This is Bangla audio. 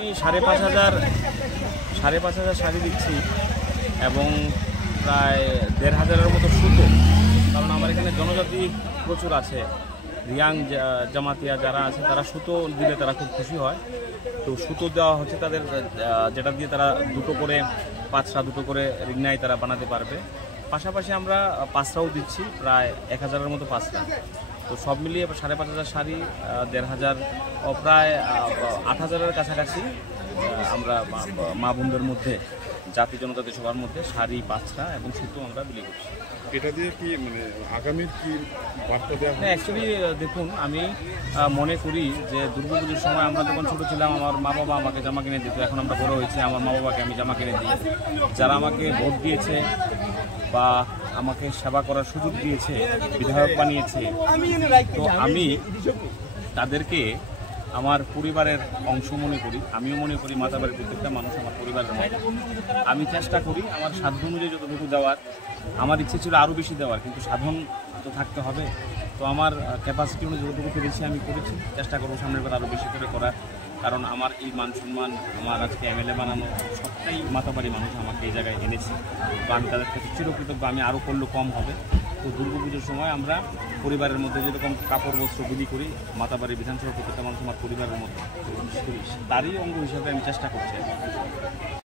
5,500 শাড়ি দিচ্ছি এবং প্রায় 1,500-এর মতো সুতো, কারণ আমার এখানে জনজাতি প্রচুর আছে। রিয়াং জামাতিয়া যারা আছে তারা সুতো দিলে তারা খুব খুশি হয়। তো সুতো দেওয়া হচ্ছে তাদের, যেটা দিয়ে তারা দুটো করে পাঁচটা, দুটো করে রিংনাই তারা বানাতে পারবে। পাশাপাশি আমরা পাঁচটাও দিচ্ছি, প্রায় 1,000-এর মতো পাঁচটা। তো সব মিলিয়ে 5,500 শাড়ি, 1,500 প্রায় 8,000-এর কাছাকাছি আমরা মা বোনদের মধ্যে, জাতি জনজাতি সবার মধ্যে শাড়ি, পাঁচটা এবং সুতো আমরা বিলি করছি। এটা দিয়ে কি মানে আগামীর কি বার্তা দেওয়া? হ্যাঁ, অ্যাকচুয়ালি দেখুন, আমি মনে করি যে দুর্গাপুজোর সময় আমরা যখন ছোটো ছিলাম আমার মা বাবা আমাকে জামা কিনে দিত। এখন আমরা বড় হয়েছি, আমার মা বাবাকে আমি জামা কিনে দিই। যারা আমাকে ভোট দিয়েছে বা আমাকে সেবা করার সুযোগ দিয়েছে, বিধায়ক বানিয়েছে, তো আমি তাদেরকে আমার পরিবারের অংশ মনে করি। আমিও মনে করি মাতাবাড়ির প্রত্যেকটা মানুষ আমার পরিবারের মতো। আমি চেষ্টা করি আমার সাধ্য অনুযায়ী যতটুকু দেওয়ার। আমার ইচ্ছে ছিল আরও বেশি দেওয়ার, কিন্তু সাধন তো থাকতে হবে। তো আমার ক্যাপাসিটি অনুযায়ী যতটুকু পেরেছি আমি করেছি, চেষ্টা করবো সামনের বার আরও বেশি করে করার। কারণ আমার এই মান সম্মান, আমার আজকে MLA বানানো, সবটাই মাতাবাড়ি মানুষ আমাকে এই জায়গায় এনেছে। তো আমি তাদের কাছে চিরকৃতজ্ঞ। আমি আরও করলেও কম হবে। তো দুর্গাপুজোর সময় আমরা পরিবারের মধ্যে যেরকম কাপড় বস্ত্র বিলি করি, মাতাবাড়ি বিধানসভা প্রত্যেকটা মানুষ আমার পরিবারের মধ্যে, তারই অঙ্গ হিসাবে আমি চেষ্টা করছি।